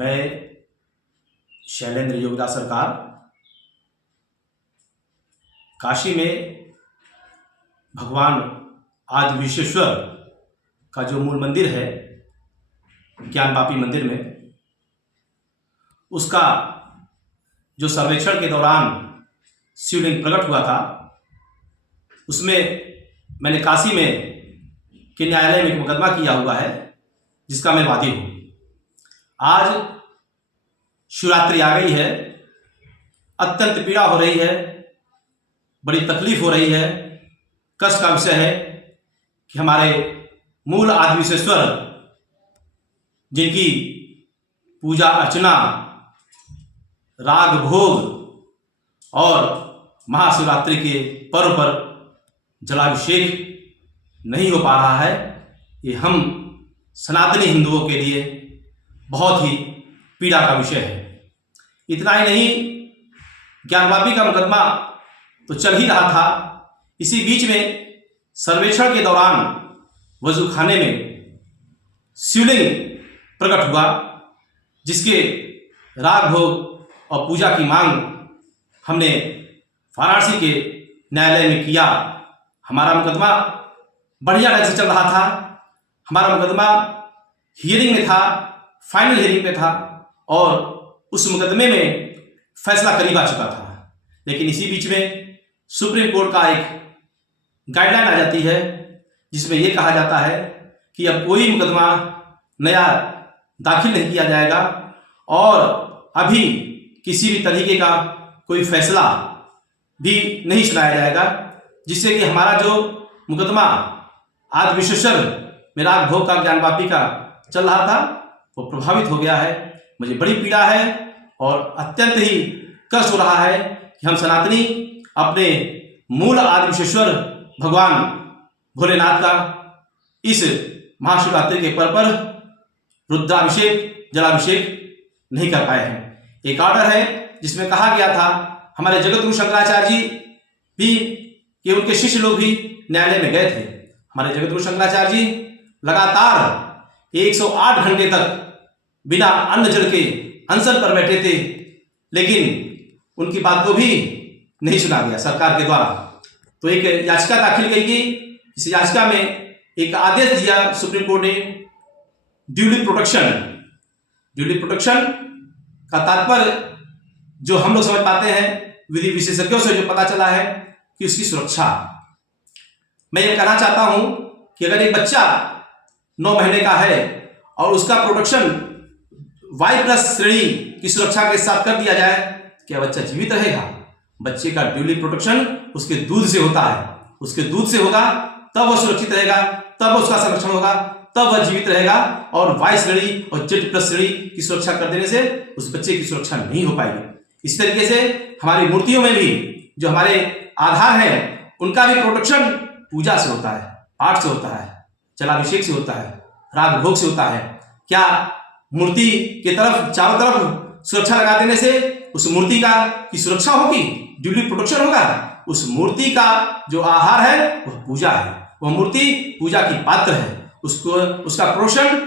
मैं शैलेंद्र योगदास सरकार काशी में भगवान आदि विश्वेश्वर का जो मूल मंदिर है ज्ञानवापी मंदिर में, उसका जो सर्वेक्षण के दौरान शिवलिंग प्रकट हुआ था, उसमें मैंने काशी में के न्यायालय में एक मुकदमा किया हुआ है जिसका मैं वादी हूँ। आज शिवरात्रि आ गई है, अत्यंत पीड़ा हो रही है, बड़ी तकलीफ हो रही है। कष्ट का विषय है कि हमारे मूल आदि विश्वेश्वर जिनकी पूजा अर्चना, राग भोग और महाशिवरात्रि के पर्व पर जलाभिषेक नहीं हो पा रहा है, ये हम सनातनी हिंदुओं के लिए बहुत ही पीड़ा का विषय है। इतना ही नहीं, ज्ञानवापी का मुकदमा तो चल ही रहा था, इसी बीच में सर्वेक्षण के दौरान वजूखाने में शिवलिंग प्रकट हुआ, जिसके राग भोग और पूजा की मांग हमने वाराणसी के न्यायालय में किया। हमारा मुकदमा बढ़िया ढंग से चल रहा था। हमारा मुकदमा हियरिंग में था, फाइनल हियरिंग में था और उस मुकदमे में फैसला करीब आ चुका था। लेकिन इसी बीच में सुप्रीम कोर्ट का एक गाइडलाइन आ जाती है जिसमें यह कहा जाता है कि अब कोई मुकदमा नया दाखिल नहीं किया जाएगा और अभी किसी भी तरीके का कोई फैसला भी नहीं सुनाया जाएगा, जिससे कि हमारा जो मुकदमा आदि विश्वेश्वर में राग भोग का ज्ञानवापी का चल रहा था वो प्रभावित हो गया है। मुझे बड़ी पीड़ा है और अत्यंत ही कष्ट हो रहा है कि हम सनातनी अपने मूल आदि विश्वेश्वर भगवान भोलेनाथ का इस महाशिवरात्रि के पर्व पर रुद्राभिषेक, जलाभिषेक नहीं कर पाए हैं। एक ऑर्डर है जिसमें कहा गया था, हमारे जगत गुरु शंकराचार्य जी भी कि उनके शिष्य लोग भी न्यायालय में गए थे। हमारे जगत गुरु शंकराचार्य जी लगातार 108 घंटे तक बिना अन्न जल के अनशन पर बैठे थे, लेकिन उनकी बात को भी नहीं सुना गया सरकार के द्वारा। तो एक याचिका दाखिल की गई। इस याचिका में एक आदेश दिया सुप्रीम कोर्ट ने, ड्यूली प्रोटेक्शन का तात्पर्य जो हम लोग समझ पाते हैं विधि विशेषज्ञों से जो पता चला है कि उसकी सुरक्षा। मैं ये कहना चाहता हूं कि अगर एक बच्चा 9 महीने का है और उसका प्रोटेक्शन Y+ श्रेणी की सुरक्षा के साथ कर दिया जाए, क्या बच्चा जीवित रहेगा? बच्चे का ड्यूली प्रोटेक्शन उसके दूध से होता है, उसके दूध से होगा तब वह सुरक्षित रहेगा, तब उसका संरक्षण होगा, तब वह जीवित रहेगा। और Y श्रेणी और Z+ श्रेणी की सुरक्षा कर देने से उस बच्चे की सुरक्षा नहीं हो पाएगी। इस तरीके से हमारी मूर्तियों में भी जो हमारे आधार हैं उनका भी प्रोटेक्शन पूजा से होता है, पाठ से होता है, जलाभिषेक से होता है, राग भोग से होता है। क्या मूर्ति के तरफ चारों तरफ सुरक्षा लगा देने से उस मूर्ति का की सुरक्षा होगी, ड्यूली प्रोटेक्शन होगा? उस मूर्ति का जो आहार है वह पूजा है, वह मूर्ति पूजा की पात्र है। उसको उसका पोषण,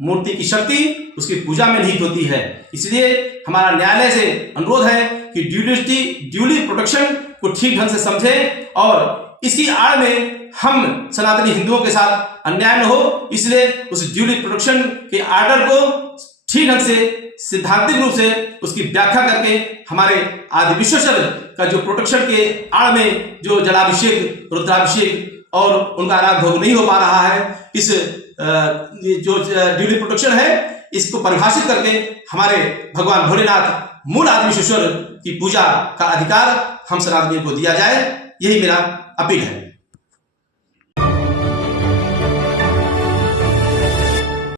मूर्ति की शक्ति उसकी पूजा में निहित होती है। इसलिए हमारा न्यायालय से अनुरोध है कि ड्यूली प्रोटेक्शन को ठीक ढंग से समझे और इसकी आड़ में हम सनातनी हिंदुओं के साथ अन्याय न हो, इसलिए उस ड्यूली प्रोटेक्शन के आर्डर को ठीक ढंग से सिद्धांतिक रूप से उसकी व्याख्या करके हमारे आदि विश्वेश्वर का जो प्रोटेक्शन के आड़ में जो जलाभिषेक, रुद्राभिषेक और उनका राग भोग नहीं हो पा रहा है, इस जो ड्यूली प्रोटेक्शन है इसको परिभाषित करके हमारे भगवान भोलेनाथ मूल आदि विश्वेश्वर की पूजा का अधिकार हम सनातनियों को दिया जाए, यही मेरा अपील है।